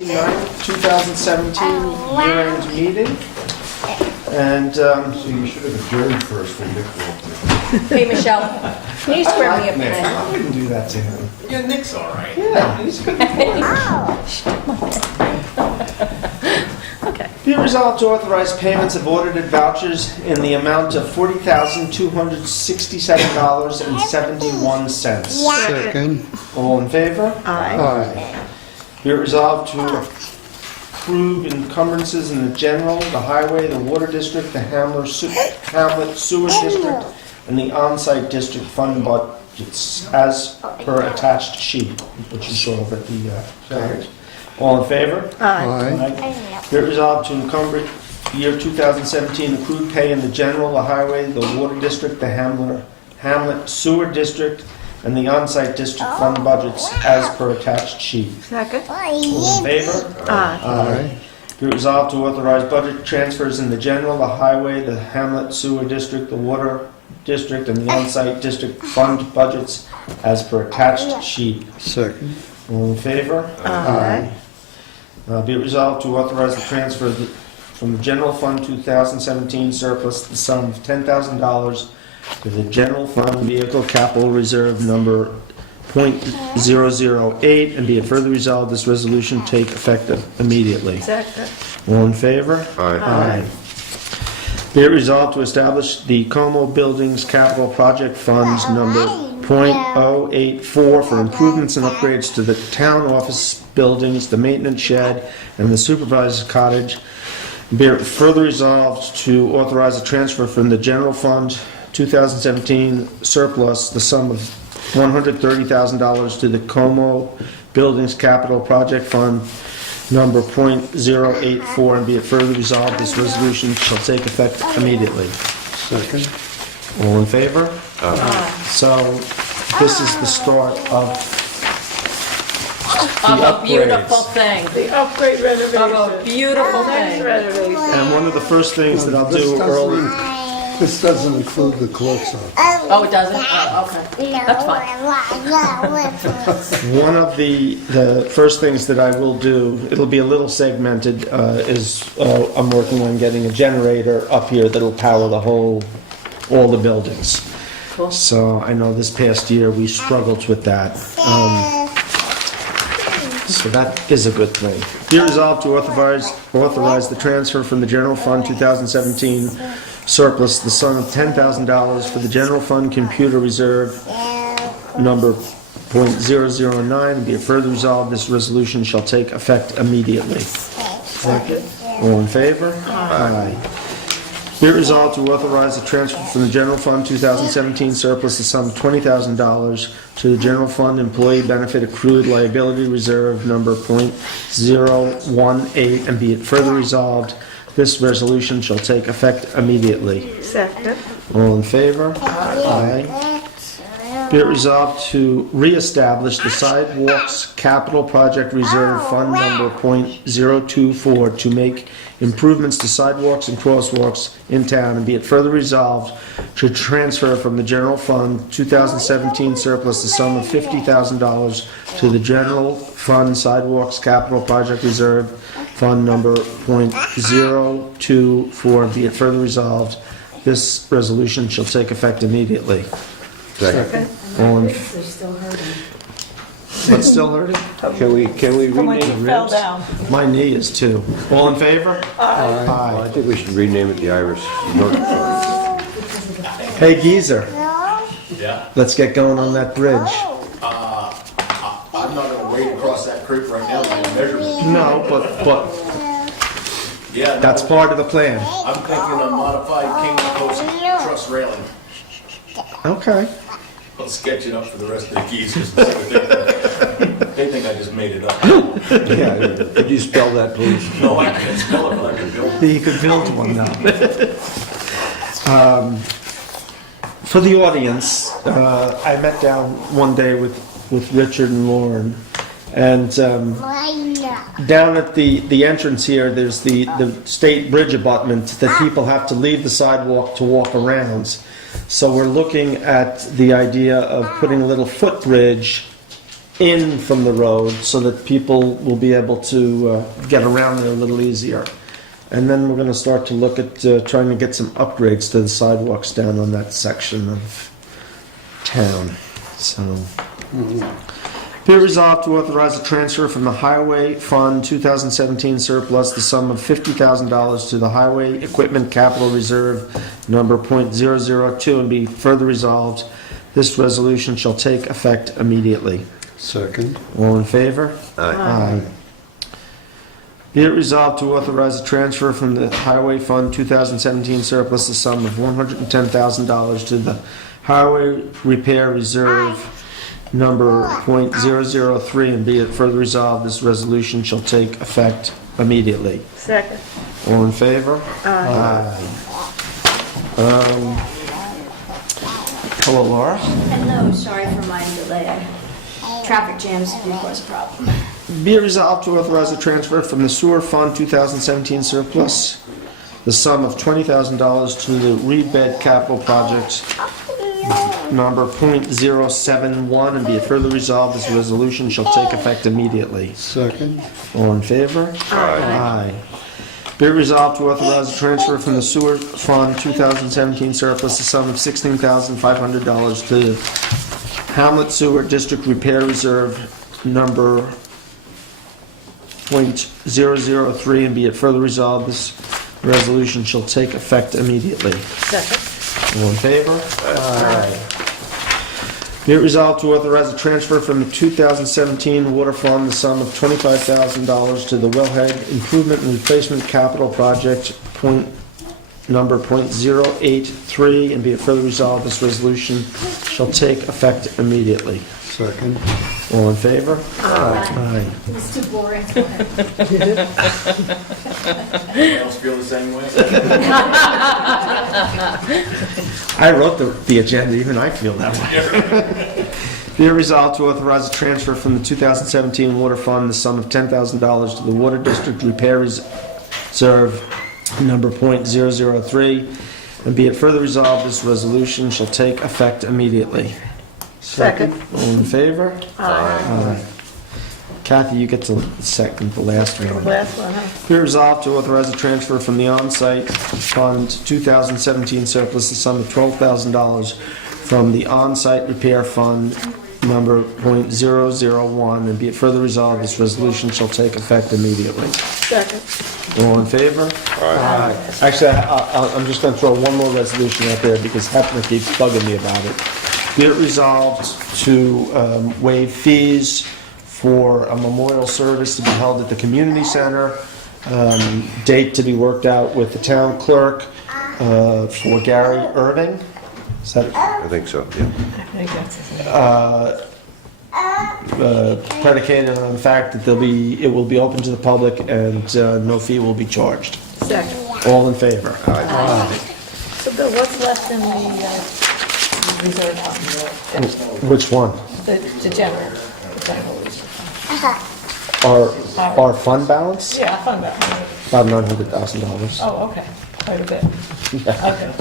2017 year-end meeting. And So you should have adjourned first when Nick walked in. Hey, Michelle, can you swear me a Nick, pen? I wouldn't do that to him. Yeah, Nick's all right. Yeah, he's good. Okay. Be it resolved to authorize payments of audited vouchers in the amount of $40,267.71. Second. All in favor? Aye. Aye. Be it resolved to approve encumbrances in the general, the highway, the water district, the Hamlet sewer district, and the on-site district fund budgets as per attached sheet, which is sort of at the college. All in favor? Aye. Aye. Be it resolved to encumber year 2017 accrued pay in the general, the highway, the water district, the Hamlet sewer district, and the on-site district fund budgets as per attached sheet. Second. All in favor? Aye. Aye. Be it resolved to authorize budget transfers in the general, the highway, the Hamlet sewer district, the water district, and the on-site district fund budgets as per attached sheet. Second. All in favor? Aye. Be it resolved to authorize the transfer from the general fund 2017 surplus the sum of $10,000 to the general fund vehicle capital reserve number .008, and be it further resolved this resolution take effect immediately. Second. All in favor? Aye. Be it resolved to establish the Como Buildings Capital Project Funds number .084 for improvements and upgrades to the town office buildings, the maintenance shed, and the supervisor's cottage. Be it further resolved to authorize a transfer from the general fund 2017 surplus the sum of $130,000 to the Como Buildings Capital Project Fund number .084, and be it further resolved this resolution shall take effect immediately. Second. All in favor? So this is the start of Of the a beautiful upgrades. thing. The upgrade renovation. Of a beautiful Nice thing. renovation. And one of the first things that I'll do early, This doesn't include the clerk's office. Oh, it doesn't? Oh, okay. That's fine. one of the first things that I will do, it'll be a little segmented, is I'm working on getting a generator up here that'll power all the buildings. Cool. So I know this past year we struggled with that. So that is a good thing. Be resolved to authorize the transfer from the general fund 2017 surplus the sum of $10,000 for the general fund computer reserve number .009, and be it further resolved this resolution shall take effect immediately. Second. All in favor? Aye. Be it resolved to authorize the transfer from the general fund 2017 surplus the sum of $20,000 to the general fund employee benefit accrued liability reserve number .018, and be it further resolved this resolution shall take effect immediately. Second. All in favor? Aye. Be it resolved to reestablish the sidewalks capital project reserve fund number .024 to make improvements to sidewalks and crosswalks in town, and be it further resolved to transfer from the general fund 2017 surplus the sum of $50,000 to the general fund sidewalks capital project reserve fund number .024, be it further resolved this resolution shall take effect immediately. Second. All in, They're still hurting. what's still hurting? Can we From when rename you it? fell down. My knee is too. All in favor? Well, I think we should rename it the Irish North Fund. Hey, Geezer, Yeah. let's get going on that bridge. I'm not gonna wade across that creek right now and measure it. No, but Yeah, no, that's part of the plan. I'm thinking a modified King Post truss railing. Okay. I'll sketch it up for the rest of the geese just to see what they think. They think I just made it up. Yeah, could you spell that, please? No, I can't spell it, but I can build it. You could build one now. For the audience, I met down one day with Richard and Lauren, and down at the entrance here, there's the state bridge abutment that people have to leave the sidewalk to walk around. So we're looking at the idea of putting a little footbridge in from the road so that people will be able to get around there a little easier. And then we're going to start to look at trying to get some upgrades to the sidewalks down on that section of town. So, be it resolved to authorize a transfer from the Highway Fund 2017 surplus the sum of $50,000 to the Highway Equipment Capital Reserve number .002, and be further resolved, this resolution shall take effect immediately. Second. All in favor? Aye. Be it resolved to authorize a transfer from the Highway Fund 2017 surplus the sum of $110,000 to the Highway Repair Reserve number .003, and be it further resolved, this resolution shall take effect immediately. Second. All in favor? Aye. Hello, Laura. Hello, sorry for my delay. Traffic jams can cause a problem. Be it resolved to authorize a transfer from the Sewer Fund 2017 surplus the sum of $20,000 to the Rebed Capital Project number .071, and be it further resolved, this resolution shall take effect immediately. Second. All in favor? Aye. Be it resolved to authorize a transfer from the Sewer Fund 2017 surplus the sum of $16,500 to Hamlet Sewer District Repair Reserve number .003, and be it further resolved, this resolution shall take effect immediately. Second. All in favor? Aye. Be it resolved to authorize a transfer from the 2017 Water Fund the sum of $25,000 to the Wellhead Improvement and Replacement Capital Project number .083, and be it further resolved, this resolution shall take effect immediately. Second. All in favor? Aye. It was too boring for him. Anyone else feel the same way? I wrote the agenda, even I feel that way. Be it resolved to authorize a transfer from the 2017 Water Fund the sum of $10,000 to the Water District Repair Reserve number .003, and be it further resolved, this resolution shall take effect immediately. Second. All in favor? Aye. Kathy, you get to second the last one. Last one, huh? Be resolved to authorize a transfer from the On-Site Fund 2017 surplus the sum of $12,000 from the On-Site Repair Fund number .001, and be it further resolved, this resolution shall take effect immediately. Second. All in favor? Aye. Actually, I'm just going to throw one more resolution out there because Hepner keeps bugging me about it. Be it resolved to waive fees for a memorial service to be held at the community center, date to be worked out with the town clerk for Gary Irving. Is that I think so, yeah. I think that's his name. predicated on the fact that it will be open to the public and no fee will be charged? Second. All in favor? So Bill, what's left in the reserve fund? Which one? The general, the general reserve fund. Our fund balance? Yeah, fund balance. About $900,000. Oh, okay, quite a bit. Okay.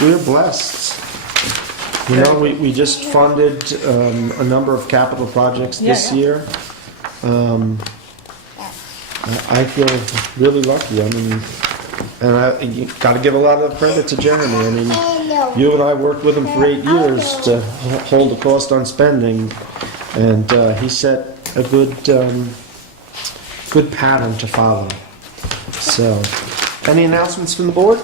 We're blessed. You know, we just funded a number of capital projects this Yeah. year. I feel really lucky. I mean, and you got to give a lot of credit to Jeremy. I mean, you and I worked with him for 8 years to hold the cost on spending, and he set a good pattern to follow. So, any announcements from the board?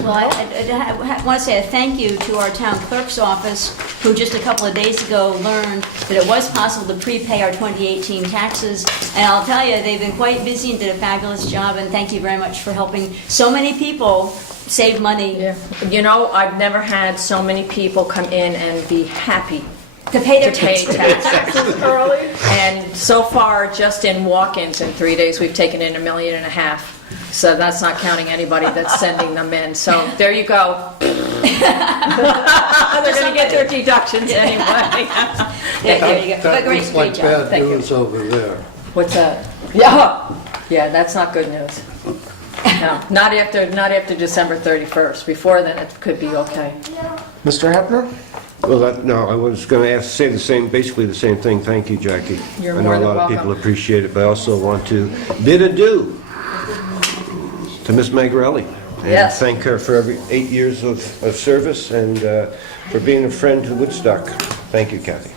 Well, I want to say a thank you to our town clerk's office, who just a couple of days ago learned that it was possible to prepay our 2018 taxes. And I'll tell you, they've been quite busy and did a fabulous job, and thank you very much for helping so many people save money Yeah. You know, I've never had so many people come in and be happy to pay their to pay taxes. taxes early. And so far, just in walk-ins in 3 days, we've taken in $1.5 million. So that's not counting anybody that's sending them in. So there you go. They're going to get their deductions anyway. There you go. But That great, looks great like job. bad Thank you. news over there. What's that? Yeah, that's not good news. No, not after December 31st. Before then, it could be okay. Mr. Hepner? No, I was going to say the same, basically the same thing. Thank you, Jackie. You're I know more a than lot of welcome. people appreciate it, but I also want to bid adieu to Miss Magarelli. And Yes. thank her for every 8 years of service and for being a friend to Woodstock. Thank you, Kathy.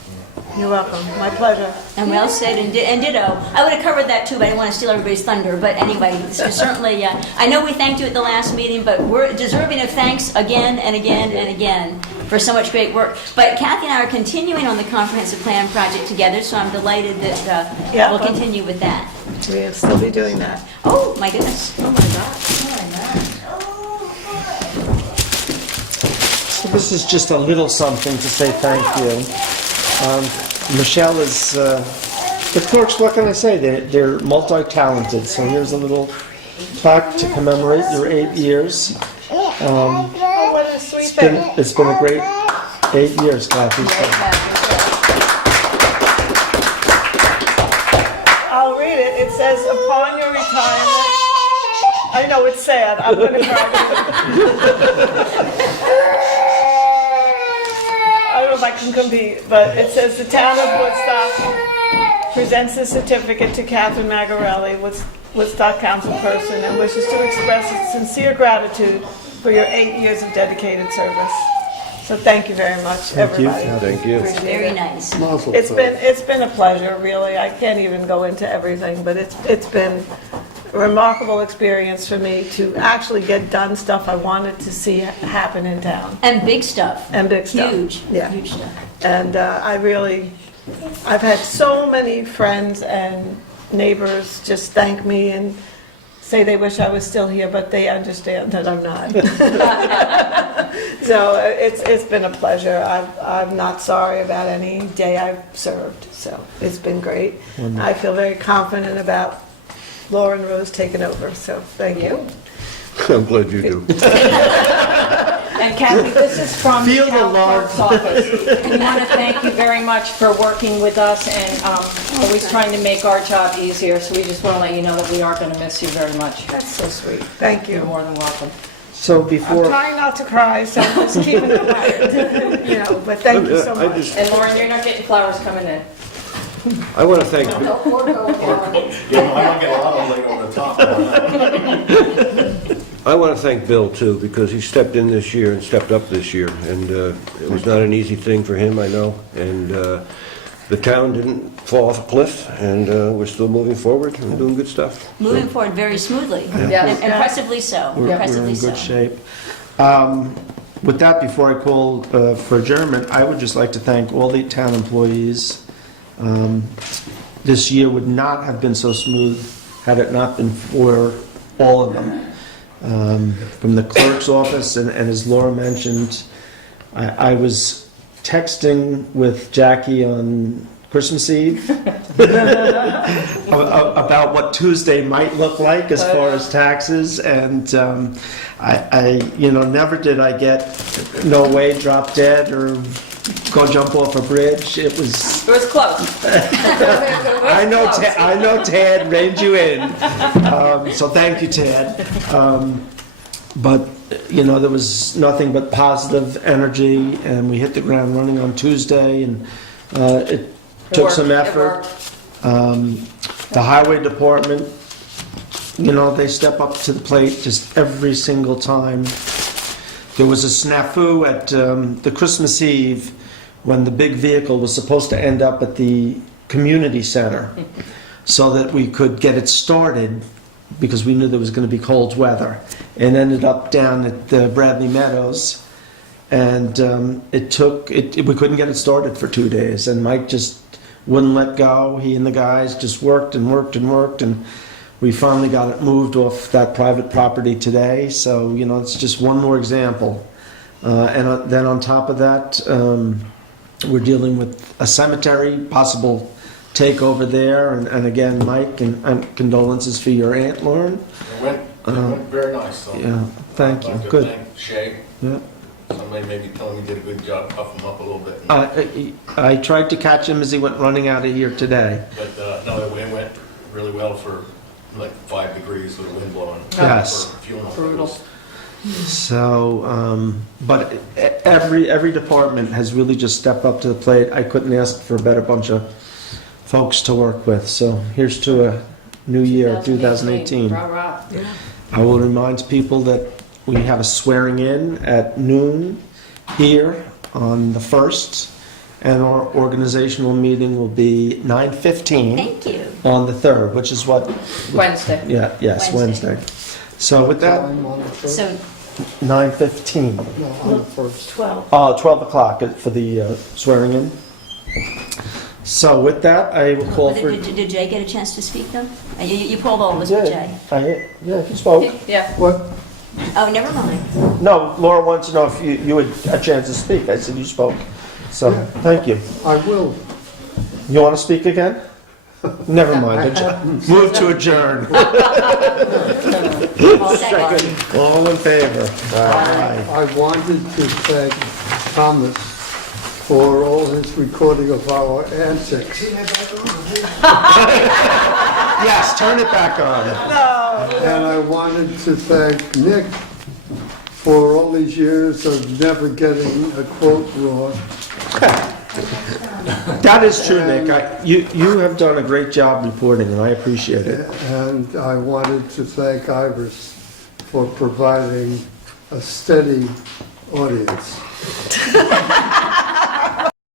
You're welcome, my pleasure. And well said, and ditto. I would have covered that too, but I didn't want to steal everybody's thunder. But anyway, so certainly, I know we thanked you at the last meeting, but we're deserving of thanks again and again and again for so much great work. But Kathy and I are continuing on the comprehensive plan project together, so I'm delighted that Yeah. we'll continue with that. We'll still be doing that. Oh, my goodness. Oh, my God. So this is just a little something to say thank you. Michelle is, the clerks, what can I say? They're multi-talented, so here's a little plaque to commemorate your 8 years. Oh, what a sweet It's been, thing. it's been a great 8 years, Kathy. I'll read it. It says, upon your retirement, I know it's sad. I'm going to cry. I don't know if I can compete, but it says the town of Woodstock presents this certificate to Catherine Magarelli, Woodstock councilperson, and wishes to express its sincere gratitude for your 8 years of dedicated service. So thank you very much, Thank you. everybody. Thank you. Appreciate Very it. nice. It's been a pleasure, really. I can't even go into everything, but it's been a remarkable experience for me to actually get done stuff I wanted to see happen in town. And big stuff. And big stuff. Huge, Yeah. huge stuff. And I've had so many friends and neighbors just thank me and say they wish I was still here, but they understand that I'm not. So it's been a pleasure. I'm not sorry about any day I've served, so it's been great. I feel very confident about Laura and Rose taking over, so thank you. I'm glad you do. And Kathy, this is from the Feel the town love. clerk's office. We want to thank you very much for working with us and always trying to make our job easier. So we just want to let you know that we are going to miss you very much. That's so sweet. Thank You're you. more than welcome. So I'm before, trying not to cry, so I'm just keeping it light, but thank you so I much. just- And Lauren, you're not getting flowers coming in. I want to thank, You know, I don't get a lot of light over the top. I want to thank Bill too, because he stepped in this year and stepped up this year, and it was not an easy thing for him, I know, and the town didn't fall off a cliff, and we're still moving forward and doing good stuff. Moving forward very smoothly. Yes. Impressively so. we're Impressively in so. good shape. With that, before I call for adjournment, I would just like to thank all the town employees. This year would not have been so smooth had it not been for all of them. From the clerk's office, and as Laura mentioned, I was texting with Jackie on Christmas Eve about what Tuesday might look like as far as taxes, and never did I get no way, drop dead, or go jump off a bridge. It was. It was close. I know Tad reined you in, so thank you, Tad. But there was nothing but positive energy, and we hit the ground running on Tuesday, and it took some effort. The highway department, they step up to the plate just every single time. There was a snafu at the Christmas Eve when the big vehicle was supposed to end up at the community center so that we could get it started, because we knew there was going to be cold weather, and ended up down at Bradley Meadows. And we couldn't get it started for 2 days, and Mike just wouldn't let go. He and the guys just worked and worked and worked, and we finally got it moved off that private property today. So, it's just one more example. And then on top of that, we're dealing with a cemetery, possible takeover there. And again, Mike, and condolences for your aunt, Lauren. It went very nice, so. Yeah, thank you. I'd like to Good. thank Shay. Yeah. Somebody maybe telling me did a good job, puff him up a little bit. I tried to catch him as he went running out of here today. But, no, it went really well for like 5 degrees with the wind blowing. Yes. For funeral. Brutal. So, but every department has really just stepped up to the plate. I couldn't ask for a better bunch of folks to work with. So here's to a new year, 2018. Rah, rah. I will remind people that we have a swearing in at noon here on the 1st, and our organizational meeting will be 9:15 Thank you. on the 3rd, which is what, Wednesday. yes, Wednesday. Wednesday. So with that, Time on the first? So, 9:15. No, on the first. 12. 12 o'clock for the swearing in. So with that, I will call for... did Jay get a chance to speak, though? You pulled all of us with Jay. Yeah, he spoke. Yeah. What? Oh, never mind. No, Laura wants to know if you had a chance to speak. I said you spoke. So, thank you. I will. You want to speak again? Never mind. Move to adjourn. Second. All in favor? I wanted to thank Thomas for all his recording of our antics. Yes, turn it back on. And I wanted to thank Nick for all these years of never getting a quote wrong. That is true, Nick. You have done a great job reporting, and I appreciate it. And I wanted to thank Iris for providing a steady audience.